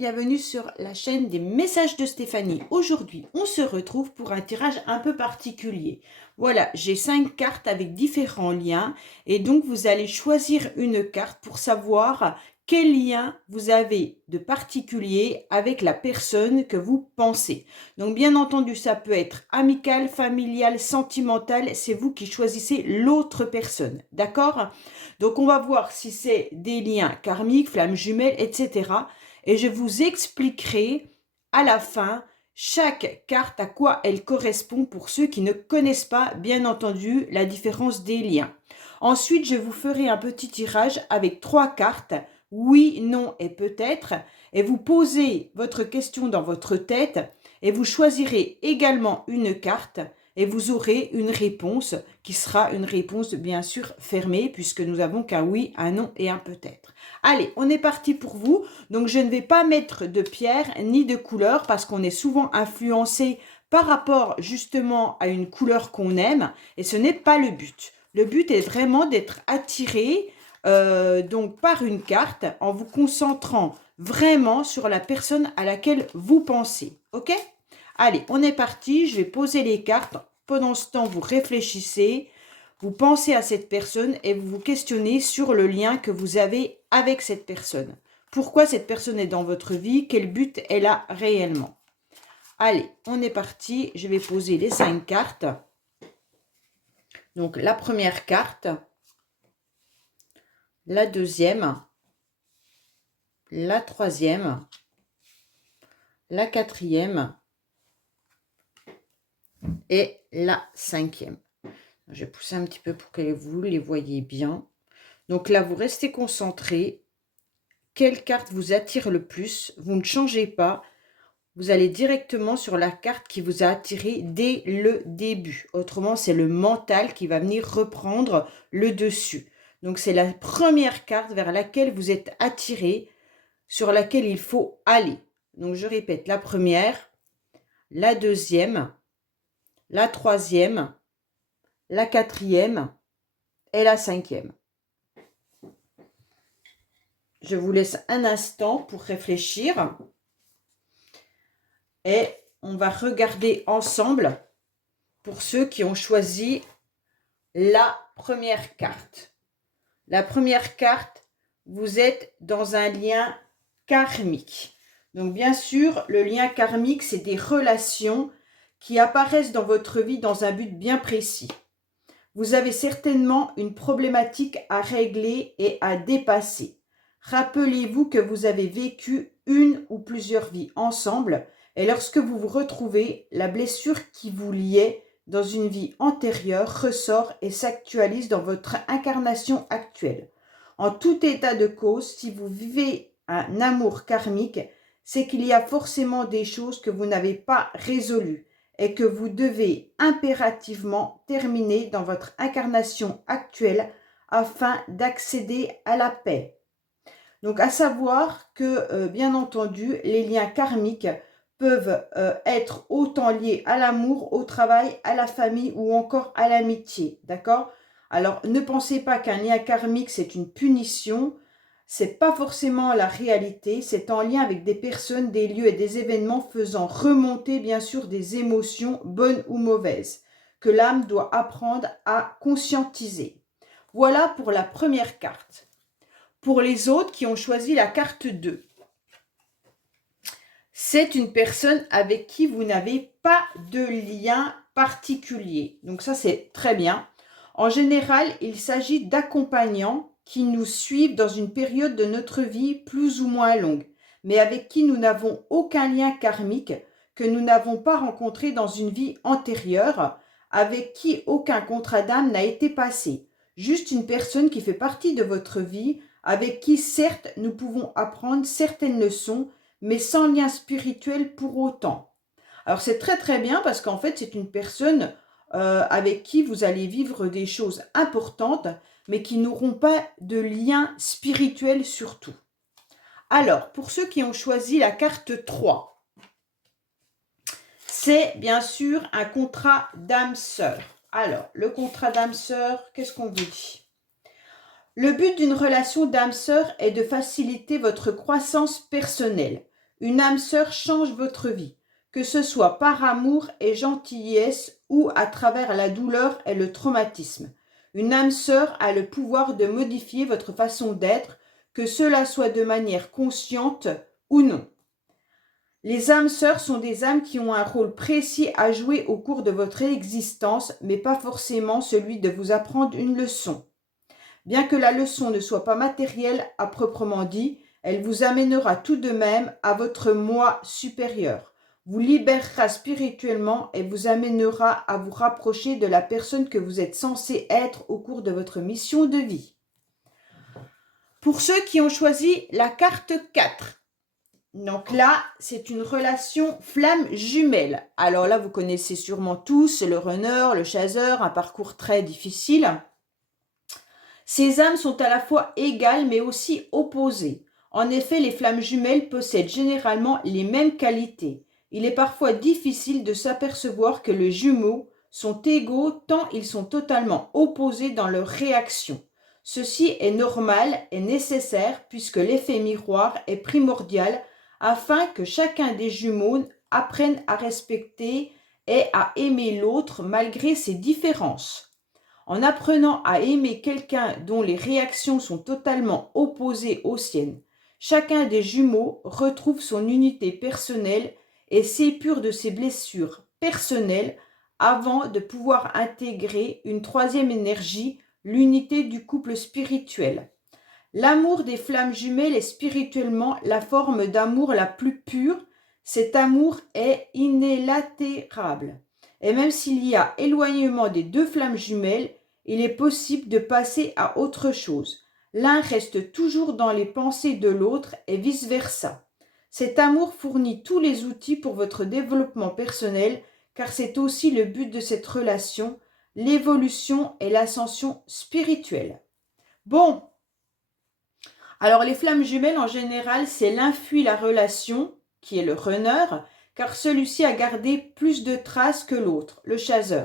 bienvenue sur la chaîne des messages de Stéphanie. Aujourd'hui, on se retrouve pour un tirage un peu particulier. Voilà, j'ai 5 cartes avec différents liens et donc vous allez choisir une carte pour savoir quel lien vous avez de particulier avec la personne que vous pensez. Donc bien entendu, ça peut être amical, familial, sentimental, c'est vous qui choisissez l'autre personne, d'accord? Donc on va voir si c'est des liens karmiques, flammes jumelles, etc. Et je vous expliquerai à la fin chaque carte à quoi elle correspond pour ceux qui ne connaissent pas, bien entendu, la différence des liens. Ensuite, je vous ferai un petit tirage avec 3 cartes, oui, non et peut-être, et vous posez votre question dans votre tête et vous choisirez également une carte et vous aurez une réponse qui sera une réponse bien sûr fermée puisque nous avons qu'un oui, un non et un peut-être. Allez, on est parti pour vous. Donc je ne vais pas mettre de pierre ni de couleur parce qu'on est souvent influencé par rapport justement à une couleur qu'on aime et ce n'est pas le but. Le but est vraiment d'être attiré donc par une carte en vous concentrant vraiment sur la personne à laquelle vous pensez. Ok ? Allez, on est parti. Je vais poser les cartes. Pendant ce temps, vous réfléchissez, vous pensez à cette personne et vous vous questionnez sur le lien que vous avez avec cette personne. Pourquoi cette personne est dans votre vie? Quel but elle a réellement? Allez, on est parti. Je vais poser les 5 cartes. Donc, la première carte, la deuxième, la troisième, la quatrième et la cinquième. Je vais pousser un petit peu pour que vous les voyez bien. Donc là, vous restez concentré. Quelle carte vous attire le plus? Vous ne changez pas. Vous allez directement sur la carte qui vous a attiré dès le début. Autrement, c'est le mental qui va venir reprendre le dessus. Donc, c'est la première carte vers laquelle vous êtes attiré, sur laquelle il faut aller. Donc, je répète, la première, la deuxième, la troisième, la quatrième et la cinquième. Je vous laisse un instant pour réfléchir. Et on va regarder ensemble pour ceux qui ont choisi la première carte. La première carte, vous êtes dans un lien karmique. Donc bien sûr, le lien karmique, c'est des relations qui apparaissent dans votre vie dans un but bien précis. Vous avez certainement une problématique à régler et à dépasser. Rappelez-vous que vous avez vécu une ou plusieurs vies ensemble et lorsque vous vous retrouvez, la blessure qui vous liait dans une vie antérieure ressort et s'actualise dans votre incarnation actuelle. En tout état de cause, si vous vivez un amour karmique, c'est qu'il y a forcément des choses que vous n'avez pas résolues et que vous devez impérativement terminer dans votre incarnation actuelle afin d'accéder à la paix. Donc, à savoir que, bien entendu, les liens karmiques peuvent être autant liés à l'amour, au travail, à la famille ou encore à l'amitié, d'accord? Alors, ne pensez pas qu'un lien karmique, c'est une punition. C'est pas forcément la réalité, c'est en lien avec des personnes, des lieux et des événements faisant remonter bien sûr des émotions bonnes ou mauvaises que l'âme doit apprendre à conscientiser. Voilà pour la première carte. Pour les autres qui ont choisi la carte 2, c'est une personne avec qui vous n'avez pas de lien particulier. Donc ça, c'est très bien. En général, il s'agit d'accompagnants qui nous suivent dans une période de notre vie plus ou moins longue, mais avec qui nous n'avons aucun lien karmique, que nous n'avons pas rencontré dans une vie antérieure, avec qui aucun contrat d'âme n'a été passé. Juste une personne qui fait partie de votre vie, avec qui certes nous pouvons apprendre certaines leçons, mais sans lien spirituel pour autant. Alors c'est très très bien parce qu'en fait c'est une personne avec qui vous allez vivre des choses importantes, mais qui n'auront pas de lien spirituel surtout. Alors, pour ceux qui ont choisi la carte 3, c'est bien sûr un contrat d'âme-sœur. Alors, le contrat d'âme-sœur, qu'est-ce qu'on vous dit? Le but d'une relation d'âme-sœur est de faciliter votre croissance personnelle. une âme sœur change votre vie, que ce soit par amour et gentillesse ou à travers la douleur et le traumatisme. Une âme sœur a le pouvoir de modifier votre façon d'être, que cela soit de manière consciente ou non. Les âmes sœurs sont des âmes qui ont un rôle précis à jouer au cours de votre existence, mais pas forcément celui de vous apprendre une leçon. Bien que la leçon ne soit pas matérielle à proprement dit, elle vous amènera tout de même à votre moi supérieur, vous libérera spirituellement et vous amènera à vous rapprocher de la personne que vous êtes censé être au cours de votre mission de vie. Pour ceux qui ont choisi la carte 4, donc là, c'est une relation flamme jumelle. Alors là, vous connaissez sûrement tous le runner, le chaser, un parcours très difficile. Ces âmes sont à la fois égales mais aussi opposées. En effet, les flammes jumelles possèdent généralement les mêmes qualités. Il est parfois difficile de s'apercevoir que les jumeaux sont égaux tant ils sont totalement opposés dans leurs réactions. Ceci est normal et nécessaire puisque l'effet miroir est primordial afin que chacun des jumeaux apprenne à respecter et à aimer l'autre malgré ses différences. En apprenant à aimer quelqu'un dont les réactions sont totalement opposées aux siennes, chacun des jumeaux retrouve son unité personnelle et s'épure de ses blessures personnelles avant de pouvoir intégrer une troisième énergie, l'unité du couple spirituel. L'amour des flammes jumelles est spirituellement la forme d'amour la plus pure. Cet amour est inélatérable. Et même s'il y a éloignement des deux flammes jumelles, il est possible de passer à autre chose. L'un reste toujours dans les pensées de l'autre et vice-versa. Cet amour fournit tous les outils pour votre développement personnel, car c'est aussi le but de cette relation, l'évolution et l'ascension spirituelle. Bon, alors les flammes jumelles en général, c'est l'un fuit la relation, qui est le runner, car celui-ci a gardé plus de traces que l'autre, le chaser,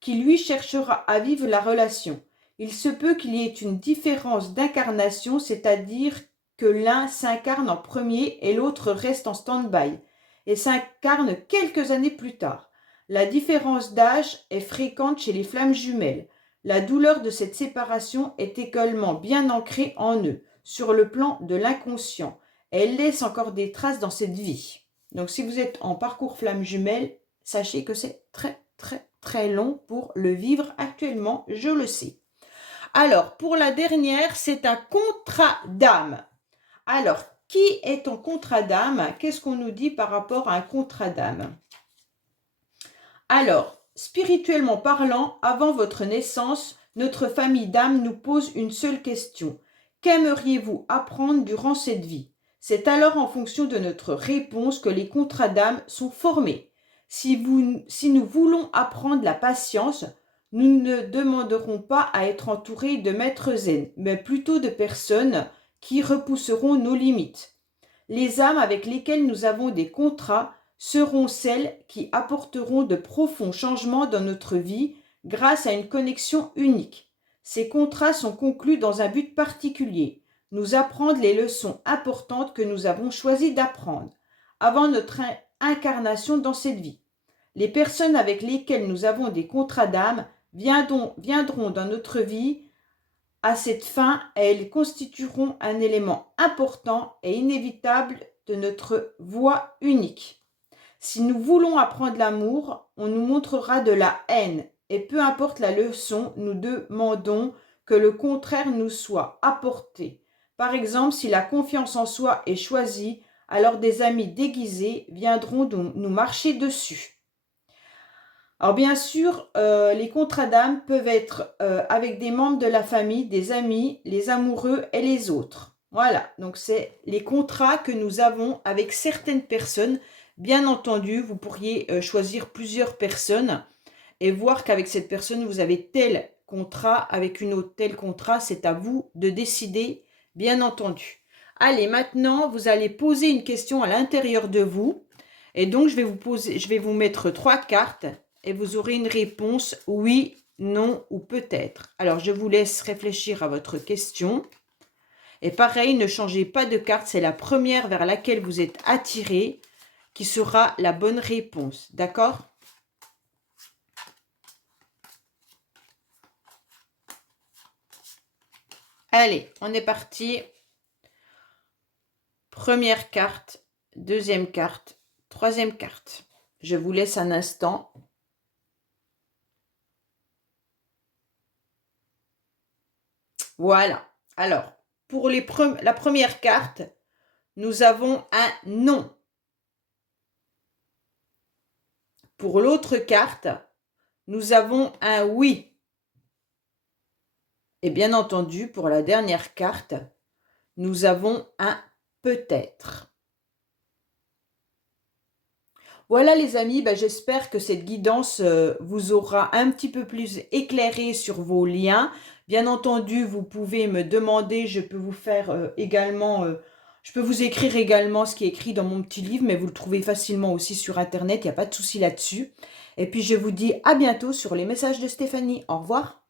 qui lui cherchera à vivre la relation. Il se peut qu'il y ait une différence d'incarnation, c'est-à-dire que l'un s'incarne en premier et l'autre reste en stand-by, et s'incarne quelques années plus tard. La différence d'âge est fréquente chez les flammes jumelles. La douleur de cette séparation est également bien ancrée en eux, sur le plan de l'inconscient. Elle laisse encore des traces dans cette vie. Donc si vous êtes en parcours flamme jumelle, sachez que c'est très long pour le vivre actuellement, je le sais. Alors, pour la dernière, c'est un contrat d'âme. Alors, qui est en contrat d'âme? Qu'est-ce qu'on nous dit par rapport à un contrat d'âme? Alors, spirituellement parlant, avant votre naissance, notre famille d'âme nous pose une seule question. Qu'aimeriez-vous apprendre durant cette vie? C'est alors en fonction de notre réponse que les contrats d'âme sont formés. Si nous voulons apprendre la patience, nous ne demanderons pas à être entourés de maîtres zen, mais plutôt de personnes qui repousseront nos limites. Les âmes avec lesquelles nous avons des contrats seront celles qui apporteront de profonds changements dans notre vie grâce à une connexion unique. Ces contrats sont conclus dans un but particulier, nous apprendre les leçons importantes que nous avons choisi d'apprendre avant notre incarnation dans cette vie. Les personnes avec lesquelles nous avons des contrats d'âme viendront dans notre vie à cette fin et elles constitueront un élément important et inévitable de notre voie unique. Si nous voulons apprendre l'amour, on nous montrera de la haine et peu importe la leçon, nous demandons que le contraire nous soit apporté. Par exemple, si la confiance en soi est choisie, alors des amis déguisés viendront nous marcher dessus. Alors bien sûr, les contrats d'âme peuvent être avec des membres de la famille, des amis, les amoureux et les autres. Voilà, donc c'est les contrats que nous avons avec certaines personnes. Bien entendu, vous pourriez choisir plusieurs personnes et voir qu'avec cette personne, vous avez tel contrat, avec une autre tel contrat. C'est à vous de décider, bien entendu. Allez, maintenant, vous allez poser une question à l'intérieur de vous. Et donc, je vais vous mettre 3 cartes et vous aurez une réponse oui, non ou peut-être. Alors, je vous laisse réfléchir à votre question. Et pareil, ne changez pas de carte, c'est la première vers laquelle vous êtes attiré qui sera la bonne réponse. D'accord? Allez, on est parti. Première carte, deuxième carte, troisième carte. Je vous laisse un instant. Voilà. Alors, pour la première carte, nous avons un non. Pour l'autre carte, nous avons un oui. Et bien entendu, pour la dernière carte, nous avons un peut-être. Voilà les amis, j'espère que cette guidance vous aura un petit peu plus éclairé sur vos liens. Bien entendu, vous pouvez me demander, je peux vous faire également, je peux vous écrire également ce qui est écrit dans mon petit livre, mais vous le trouvez facilement aussi sur Internet, il n'y a pas de souci là-dessus. Et puis je vous dis à bientôt sur les messages de Stéphanie. Au revoir.